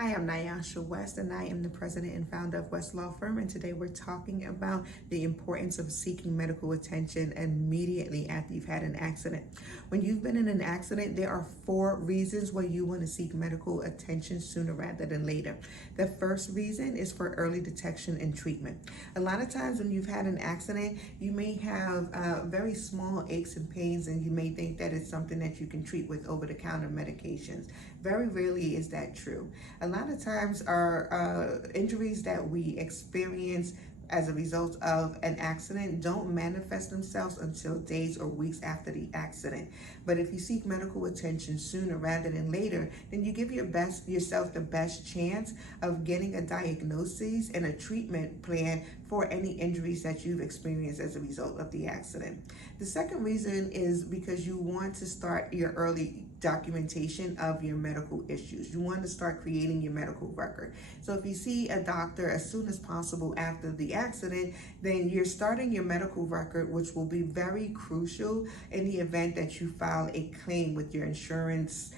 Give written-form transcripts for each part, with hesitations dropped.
Hi, I'm Nyasha West, and I am the president and founder of West Law Firm. And today we're talking about the importance of seeking medical attention immediately after you've had an accident. When you've been in an accident, there are 4 reasons why you want to seek medical attention sooner rather than later. The first reason is for early detection and treatment. A lot of times when you've had an accident, you may have very small aches and pains, and you may think that it's something that you can treat with over-the-counter medications. Very rarely is that true. A lot of times our injuries that we experience as a result of an accident don't manifest themselves until days or weeks after the accident. But if you seek medical attention sooner rather than later, then you give yourself the best chance of getting a diagnosis and a treatment plan for any injuries that you've experienced as a result of the accident. The second reason is because you want to start your early documentation of your medical issues. You want to start creating your medical record. So if you see a doctor as soon as possible after the accident, then you're starting your medical record, which will be very crucial in the event that you file a claim with your insurance,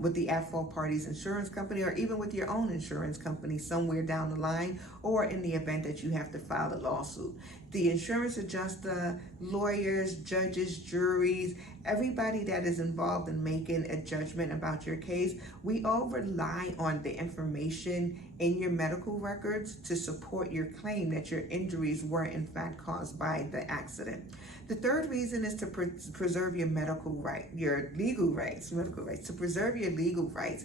with the at-fault party's insurance company, or even with your own insurance company somewhere down the line, or in the event that you have to file a lawsuit. The insurance adjuster, lawyers, judges, juries, everybody that is involved in making a judgment about your case, we all rely on the information in your medical records to support your claim that your injuries were in fact caused by the accident. The third reason is to preserve your legal rights, to preserve your legal rights.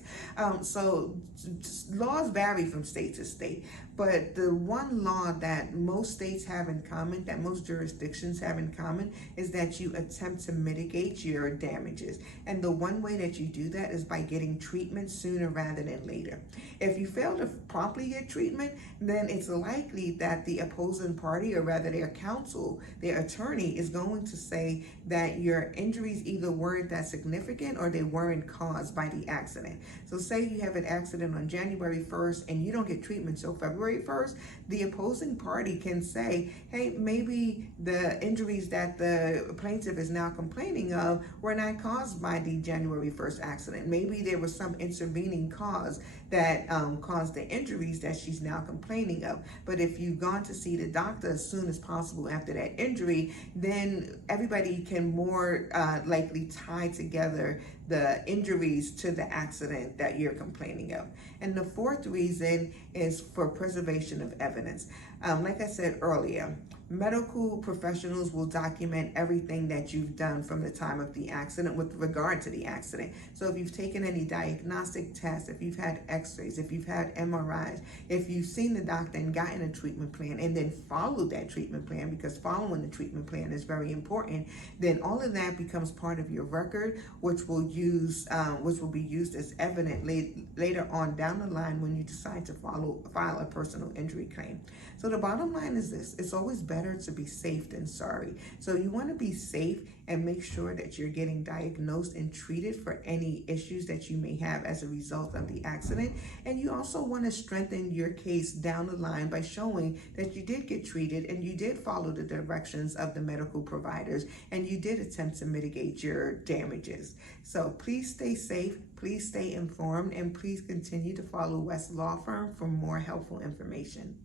So laws vary from state to state, but the one law that most states have in common, that most jurisdictions have in common, is that you attempt to mitigate your damages. And the one way that you do that is by getting treatment sooner rather than later. If you fail to promptly get treatment, then it's likely that the opposing party, or rather their counsel, their attorney, is going to say that your injuries either weren't that significant or they weren't caused by the accident. So say you have an accident on January 1st and you don't get treatment till February 1st, the opposing party can say, hey, maybe the injuries that the plaintiff is now complaining of were not caused by the January 1st accident. Maybe there was some intervening cause that caused the injuries that she's now complaining of. But if you've gone to see the doctor as soon as possible after that injury, then everybody can more likely tie together the injuries to the accident that you're complaining of. And the fourth reason is for preservation of evidence. Like I said earlier, medical professionals will document everything that you've done from the time of the accident with regard to the accident. So if you've taken any diagnostic tests, if you've had x-rays, if you've had MRIs, if you've seen the doctor and gotten a treatment plan and then followed that treatment plan, because following the treatment plan is very important, then all of that becomes part of your record, which will be used as evidence later on down the line when you decide to file a personal injury claim. So the bottom line is this: it's always better to be safe than sorry. So you want to be safe and make sure that you're getting diagnosed and treated for any issues that you may have as a result of the accident. And you also want to strengthen your case down the line by showing that you did get treated and you did follow the directions of the medical providers and you did attempt to mitigate your damages. So please stay safe, please stay informed, and please continue to follow West Law Firm for more helpful information.